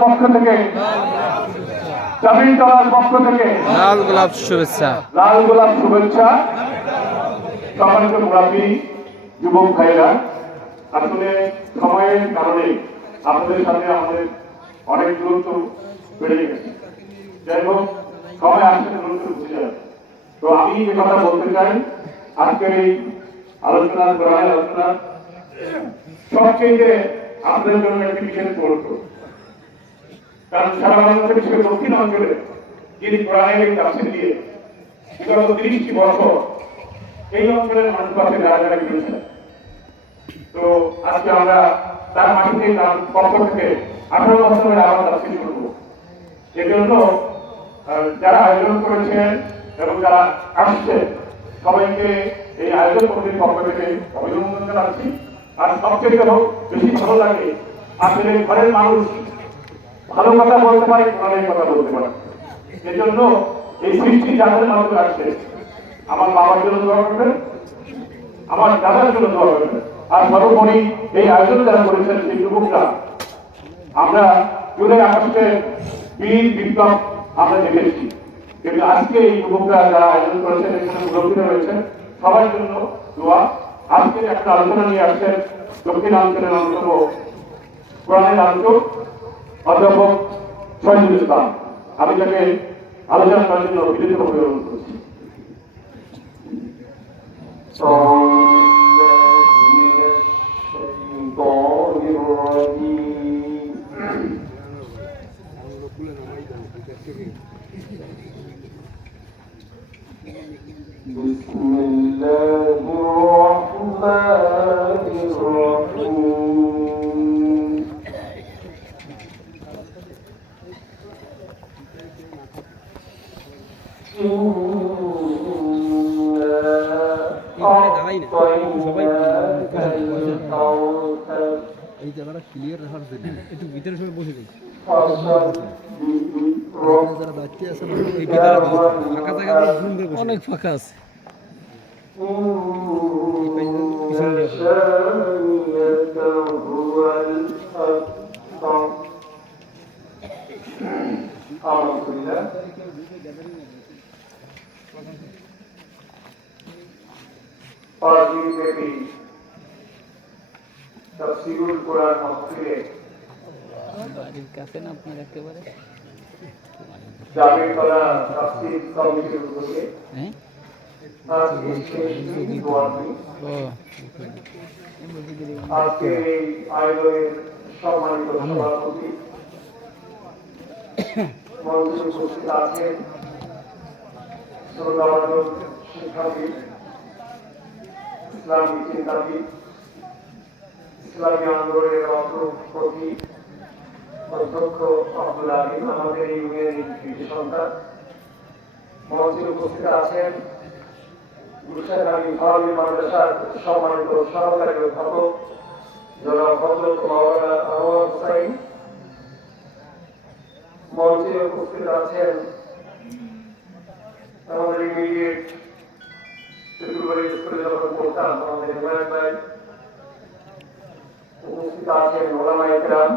পক্ষ থেকে জামিনতলার পক্ষ থেকে লাল গোলাপ শুভেচ্ছা। লাল গোলাপ শুভেচ্ছা। সম্মানিত মুরাব্বি, যুবক ভাইরা, আসলে সময়ের কারণে আপনাদের সাথে আমাদের অনেক দূরত্ব বেড়ে গেছে। যাই হোক, সময় আসলে দূরত্ব বুঝে যাবে। তো আমি যে কথা বলতে চাই, আজকের এই আলোচনা সবচেয়ে আপনাদের জন্য একটি বিশেষ গুরুত্ব। কারণ সারা বাংলাদেশের বিশেষ দক্ষিণ অঞ্চলে যিনি কোরআনের তাফসীর দিয়ে বিগত ৩০টি বছর এই অঞ্চলের মানুষ পাশে দাঁড়ায় গিয়েছেন। তো আজকে আমরা তার মাটিতে তার পক্ষ থেকে 18 বছরের আবার তাফসীর করব। এজন্য যারা আয়োজন করেছেন এবং যারা আসছে সবাইকে এই আয়োজন কমিটির পক্ষ থেকে অভিনন্দন জানাচ্ছি। আর সবচেয়ে বেশি ভালো লাগে আসলে ঘরের মানুষ ভালো কথা বলতে পারে, কোরআনের কথা বলতে পারে। এজন্য এই সৃষ্টি যাদের মাধ্যমে আসছে, আমার বাবার জন্য দোয়া করবেন, আমার দাদার জন্য দোয়া করবেন। আর সর্বোপরি এই আয়োজন যারা করেছেন সেই যুবকরা, আমরা জুলাই আগস্টে বীর বিপ্লব আমরা দেখেছি, কিন্তু আজকে এই যুবকরা যারা আয়োজন করেছেন এখানে উপলব্ধি রয়েছেন, সবার জন্য দোয়া। আজকে একটা আলোচনা নিয়ে আসছেন দক্ষিণাঞ্চলের অন্যতম কোরআনের আলোচক অধ্যাপক শহীদুল ইসলাম। আমি তাকে আলোচনা করার জন্য বিনীতভাবে অনুরোধ করছি। এই জায়গাটা ক্লিয়ার রাখার জন্য একটু ভিতরে সবাই বসে গেছে। যারা বাচ্চা আছে এই ভিতরে ফাঁকা জায়গা অনেক ফাঁকা আছে। তাফসীরুল কোরআন মাহফিলে বাড়ির কাছে না আপনার একেবারে জামিনতলা তাফসীর কমিটির উদ্যোগে আজকে এই আয়োজনের সম্মানিত সভাপতি মঞ্চে উপস্থিত আছেন শ্রদ্ধাভাজন শিক্ষাবিদ, ইসলামী চিন্তাবিদ, ইসলামী আন্দোলনের অগ্রপথী অধ্যক্ষ আব্দুল আলিম, আমাদের এই ইউনিয়নের কৃতি সন্তান। মঞ্চে উপস্থিত আছেন গুলশান আলী ফারুকি মাদ্রাসার সম্মানিত সহকারী অধ্যাপক জনাব হযরত মাওলানা আনোয়ার হোসাইন। মঞ্চে উপস্থিত আছেন আমাদের ইমিডিয়েট তেঁতুলবাড়ি স্কুলে যখন পড়তাম আমাদের হুমায়ুন ভাই। উপস্থিত আছেন ওলামায়ে কেরাম,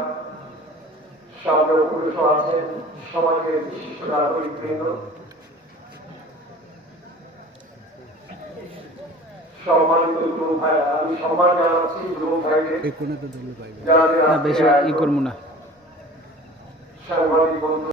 সামনে পুরুষ আছেন সমাজের বিশিষ্ট নাগরিক বৃন্দ। সম্মানিত যুবক ভাই, আমি সম্মান জানাচ্ছি যুবক ভাইদের, যারা সাংবাদিক বন্ধু